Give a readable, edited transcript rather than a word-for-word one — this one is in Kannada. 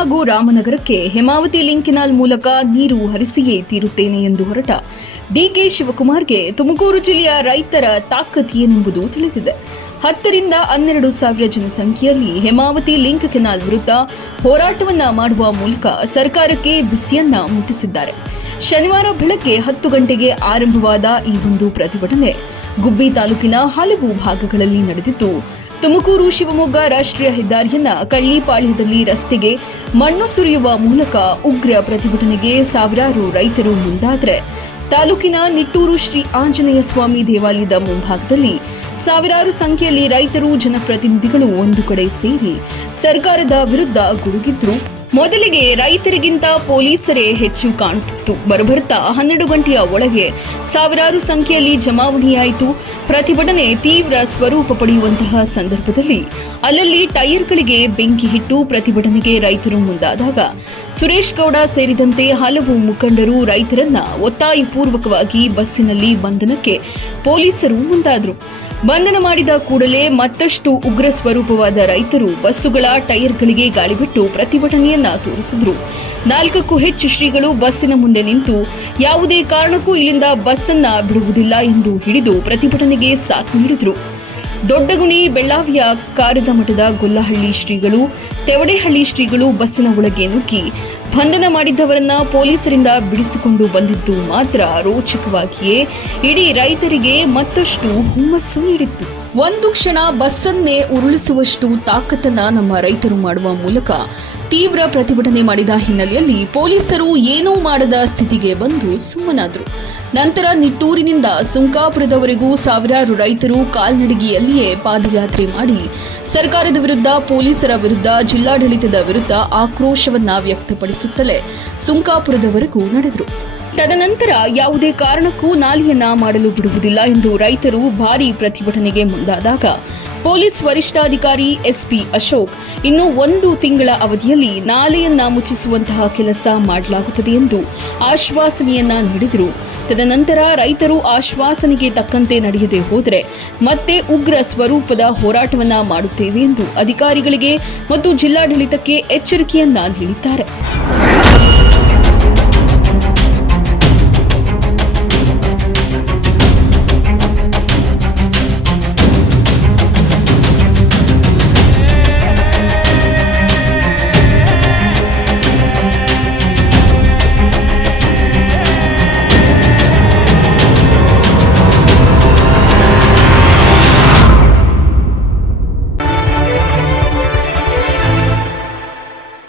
ಹಾಗೂ ರಾಮನಗರಕ್ಕೆ ಹೇಮಾವತಿ ಲಿಂಕ್ ಕೆನಾಲ್ ಮೂಲಕ ನೀರು ಹರಿಸಿಯೇ ತೀರುತ್ತೇನೆ ಎಂದು ಹೊರಟ ಡಿಕೆ ಶಿವಕುಮಾರ್ಗೆ ತುಮಕೂರು ಜಿಲ್ಲೆಯ ರೈತರ ತಾಕತ್ ಏನೆಂಬುದು ತಿಳಿದಿದೆ. 10 ರಿಂದ 12 ಸಾವಿರ ಜನಸಂಖ್ಯೆಯಲ್ಲಿ ಹೇಮಾವತಿ ಲಿಂಕ್ ಕೆನಾಲ್ ವಿರುದ್ಧ ಹೋರಾಟವನ್ನ ಮಾಡುವ ಮೂಲಕ ಸರ್ಕಾರಕ್ಕೆ ಬಿಸಿಯನ್ನ ಮುಟ್ಟಿಸಿದ್ದಾರೆ. ಶನಿವಾರ ಬೆಳಗ್ಗೆ 10 ಗಂಟೆಗೆ ಆರಂಭವಾದ ಈ ಒಂದು ಪ್ರತಿಭಟನೆ ಗುಬ್ಬಿ ತಾಲೂಕಿನ ಹಲವು ಭಾಗಗಳಲ್ಲಿ ನಡೆದಿದ್ದು, ತುಮಕೂರು ಶಿವಮೊಗ್ಗ ರಾಷ್ಟ್ರೀಯ ಹೆದ್ದಾರಿಯನ್ನ ಕಳ್ಳಿಪಾಳ್ಯದಲ್ಲಿ ರಸ್ತೆಗೆ ಮಣ್ಣು ಸುರಿಯುವ ಮೂಲಕ ಉಗ್ರ ಪ್ರತಿಭಟನೆಗೆ ಸಾವಿರಾರು ರೈತರು ಮುಂದಾದರೆ, ತಾಲೂಕಿನ ನಿಟ್ಟೂರು ಶ್ರೀ ಆಂಜನೇಯ ಸ್ವಾಮಿ ದೇವಾಲಯದ ಮುಂಭಾಗದಲ್ಲಿ ಸಾವಿರಾರು ಸಂಖ್ಯೆಯಲ್ಲಿ ರೈತರು ಜನಪ್ರತಿನಿಧಿಗಳು ಒಂದು ಕಡೆ ಸೇರಿ ಸರ್ಕಾರದ ವಿರುದ್ಧ ಗುಡುಗಿದ್ರು. ಮೊದಲಿಗೆ ರೈತರಿಗಿಂತ ಪೊಲೀಸರೇ ಹೆಚ್ಚು ಕಾಣುತ್ತಿತ್ತು. ಬರಬರ್ತಾ 12 ಗಂಟೆಯ ಒಳಗೆ ಸಾವಿರಾರು ಸಂಖ್ಯೆಯಲ್ಲಿ ಜಮಾವಣೆಯಾಯಿತು. ಪ್ರತಿಭಟನೆ ತೀವ್ರ ಸ್ವರೂಪ ಪಡೆಯುವಂತಹ ಸಂದರ್ಭದಲ್ಲಿ ಅಲ್ಲಲ್ಲಿ ಟೈರ್ಗಳಿಗೆ ಬೆಂಕಿ ಇಟ್ಟು ಪ್ರತಿಭಟನೆಗೆ ರೈತರು ಮುಂದಾದಾಗ ಸುರೇಶ್ ಗೌಡ ಸೇರಿದಂತೆ ಹಲವು ಮುಖಂಡರು ರೈತರನ್ನ ಒತ್ತಾಯಪೂರ್ವಕವಾಗಿ ಬಸ್ಸಿನಲ್ಲಿ ಬಂಧನಕ್ಕೆ ಪೊಲೀಸರು ಮುಂದಾದರು. ಬಂಧನ ಮಾಡಿದ ಕೂಡಲೇ ಮತ್ತಷ್ಟು ಉಗ್ರ ಸ್ವರೂಪವಾದ ರೈತರು ಬಸ್ಸುಗಳ ಟೈರ್ಗಳಿಗೆ ಗಾಳಿಬಿಟ್ಟು ಪ್ರತಿಭಟನೆಯನ್ನ ತೋರಿಸಿದ್ರು. 4ಕ್ಕೂ ಹೆಚ್ಚು ಶ್ರೀಗಳು ಬಸ್ಸಿನ ಮುಂದೆ ನಿಂತು ಯಾವುದೇ ಕಾರಣಕ್ಕೂ ಇಲ್ಲಿಂದ ಬಸ್ಸನ್ನ ಬಿಡುವುದಿಲ್ಲ ಎಂದು ಹಿಡಿದು ಪ್ರತಿಭಟನೆಗೆ ಸಾಥ್ ನೀಡಿದ್ರು. ದೊಡ್ಡಗುಣಿ ಬೆಳ್ಳಾವಿಯ ಕಾರದ ಮಠದ ಗೊಲ್ಲಹಳ್ಳಿ ಶ್ರೀಗಳು, ತೆವಡೆಹಳ್ಳಿ ಶ್ರೀಗಳು ಬಸ್ಸಿನ ಒಳಗೆ ನುಗ್ಗಿ ಬಂಧನ ಮಾಡಿದ್ದವರನ್ನ ಪೊಲೀಸರಿಂದ ಬಿಡಿಸಿಕೊಂಡು ಬಂದಿದ್ದು ಮಾತ್ರ ರೋಚಕವಾಗಿಯೇ ಇಡೀ ರೈತರಿಗೆ ಮತ್ತಷ್ಟು ಹುಮ್ಮಸ್ಸು ನೀಡಿತ್ತು. ಒಂದು ಕ್ಷಣ ಬಸ್ಸನ್ನೇ ಉರುಳಿಸುವಷ್ಟು ತಾಕತ್ತನ್ನ ನಮ್ಮ ರೈತರು ಮಾಡುವ ಮೂಲಕ ತೀವ್ರ ಪ್ರತಿಭಟನೆ ಮಾಡಿದ ಹಿನ್ನೆಲೆಯಲ್ಲಿ ಪೊಲೀಸರು ಏನೂ ಮಾಡದ ಸ್ಥಿತಿಗೆ ಬಂದು ಸುಮ್ಮನಾದರು. ನಂತರ ನಿಟ್ಟೂರಿನಿಂದ ಸುಂಕಾಪುರದವರೆಗೂ ಸಾವಿರಾರು ರೈತರು ಕಾಲ್ನಡಿಗೆಯಲ್ಲಿಯೇ ಪಾದಯಾತ್ರೆ ಮಾಡಿ ಸರ್ಕಾರದ ವಿರುದ್ಧ, ಪೊಲೀಸರ ವಿರುದ್ಧ, ಜಿಲ್ಲಾಡಳಿತದ ವಿರುದ್ಧ ಆಕ್ರೋಶವನ್ನ ವ್ಯಕ್ತಪಡಿಸುತ್ತಲೇ ಸುಂಕಾಪುರದವರೆಗೂ ನಡೆದರು. ತದನಂತರ ಯಾವುದೇ ಕಾರಣಕ್ಕೂ ನಾಲಿಯನ್ನ ಮಾಡಲು ಬಿಡುವುದಿಲ್ಲ ಎಂದು ರೈತರು ಭಾರೀ ಪ್ರತಿಭಟನೆಗೆ ಮುಂದಾದಾಗ ಪೊಲೀಸ್ ವರಿಷ್ಠಾಧಿಕಾರಿ ಎಸ್ಪಿ ಅಶೋಕ್ ಇನ್ನು 1 ತಿಂಗಳ ಅವಧಿಯಲ್ಲಿ ನಾಲೆಯನ್ನ ಮುಚ್ಚಿಸುವಂತಹ ಕೆಲಸ ಮಾಡಲಾಗುತ್ತದೆ ಎಂದು ಆಶ್ವಾಸನೆಯನ್ನ ನೀಡಿದರು. ತದನಂತರ ರೈತರು ಆಶ್ವಾಸನೆಗೆ ತಕ್ಕಂತೆ ನಡೆಯದೆ ಹೋದರೆ ಮತ್ತೆ ಉಗ್ರ ಸ್ವರೂಪದ ಹೋರಾಟವನ್ನ ಮಾಡುತ್ತೇವೆ ಎಂದು ಅಧಿಕಾರಿಗಳಿಗೆ ಮತ್ತು ಜಿಲ್ಲಾಡಳಿತಕ್ಕೆ ಎಚ್ಚರಿಕೆಯನ್ನ ನೀಡಿದ್ದಾರೆ.